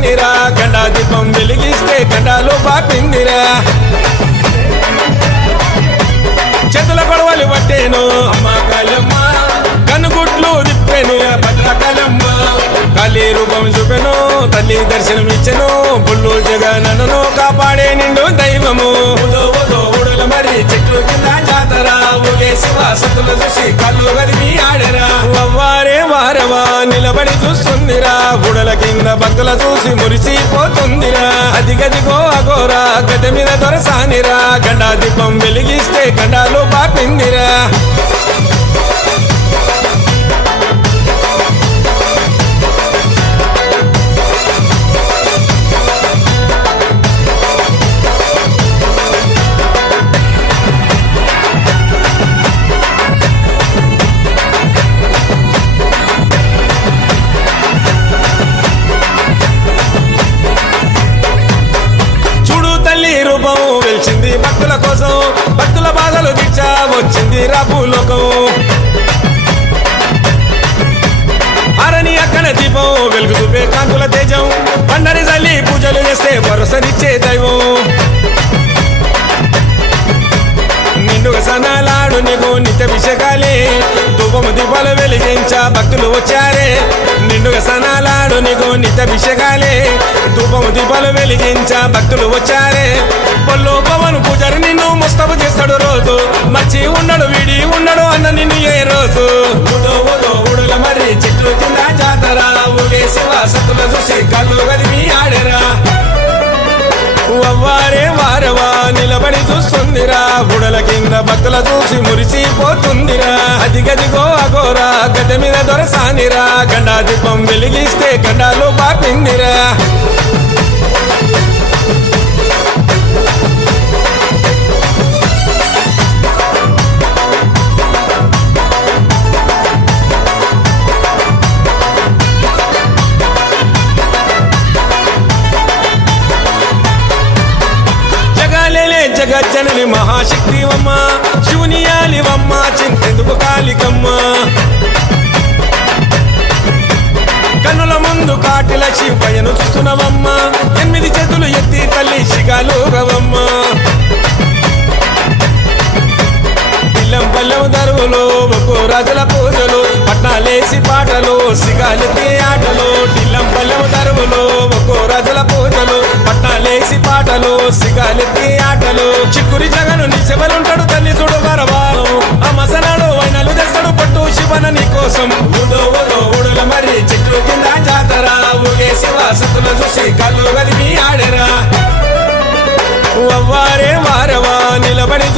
దొరసానిరా గండా దీపం వెలిగిస్తే గండాలు పాపిందిరా చేతుల గొడవలు పట్టేను అమ్మ కాళమ్మ కనుగుట్లు తిప్పెను భద్రకాళమ్మ కాళీ రూపం చూపెను తల్లి దర్శనం ఇచ్చెను బుల్లు జగనను కాపాడే నిండు దైవము ఊడల మరి చెట్లు కింద జాతర ఊగే శివ సతులు చూసి కళ్ళు గదిమి ఆడరా వారే వారవా నిలబడి చూస్తుందిరా ఊడల కింద భక్తుల చూసి మురిసిపోతుందిరా అదిగదిగో అగోరా గద మీద దొరసానిరా గండా దీపం వెలిగిస్తే గండాలు పాపిందిరా రూపం వెలిచింది భక్తుల కోసం భక్తుల బాధలు తీర్చా వచ్చింది రాపులోకం ఆరని అక్కడ దీపం వెలుగు చూపే కాంతుల తేజం పండరి జల్లి పూజలు చేస్తే భరోసనిచ్చే దైవం నిండుగా సనాలాడు నీకు నిత్యాభిషేకాలే ధూపము దీపాలు వెలిగించా భక్తులు వచ్చారే నిండుగా సనాలాడు నీకు నిత్యాభిషేకాలే ధూపము దీపాలు వెలిగించా భక్తులు వచ్చారే పొల్లు పవన్ పూజారి నిన్ను ముస్తబు చేస్తాడు రోజు మర్చి ఉండడు వీడి ఉండడు అన్న నిన్ను ఏ రోజు ఊడల మరి చెట్లు కింద జాతర ఊగే శివ సతుల చూసి కళ్ళు గదిమి ఆడరా వారే వారవా నిలబడి చూస్తుందిరా గుడల కింద భక్తుల చూసి మురిసిపోతుందిరా అదిగదిగో అగోరా గద మీద దొరసానిరా గండా దీపం వెలిగిస్తే గండాలు పాపిందిరా జగజ్జనని మహాశక్తివమ్మ శివునియాలివమ్మ చింతెందుకు కాళికమ్మ కన్నుల ముందు కాటిల శివయ్యను చూస్తున్నవమ్మ 8 చేతులు ఎత్తి తల్లి శిగాలుగవమ్మ పిల్లం పల్లెం దరువులు ఒక్కో రాజుల పూజలు పట్నాలేసి పాటలు సిగాలెత్తి ఆటలు పిల్లం పల్లెం దరువులు ఒక్కో రాజుల పూజలు పట్నాలేసి పాటలు సిగాలెత్తి ఆటలు చిక్కురి జగను నీ శివలుంటాడు తల్లి చూడు వరవాను ఆ మసనాడు వైనలు తెస్తాడు పట్టు శివన నీ కోసం ఊడల మరి చెట్లు కింద జాతర ఊగే శివ సతుల చూసి కళ్ళు గదిమి ఆడరా వారే వారవా నిలబడి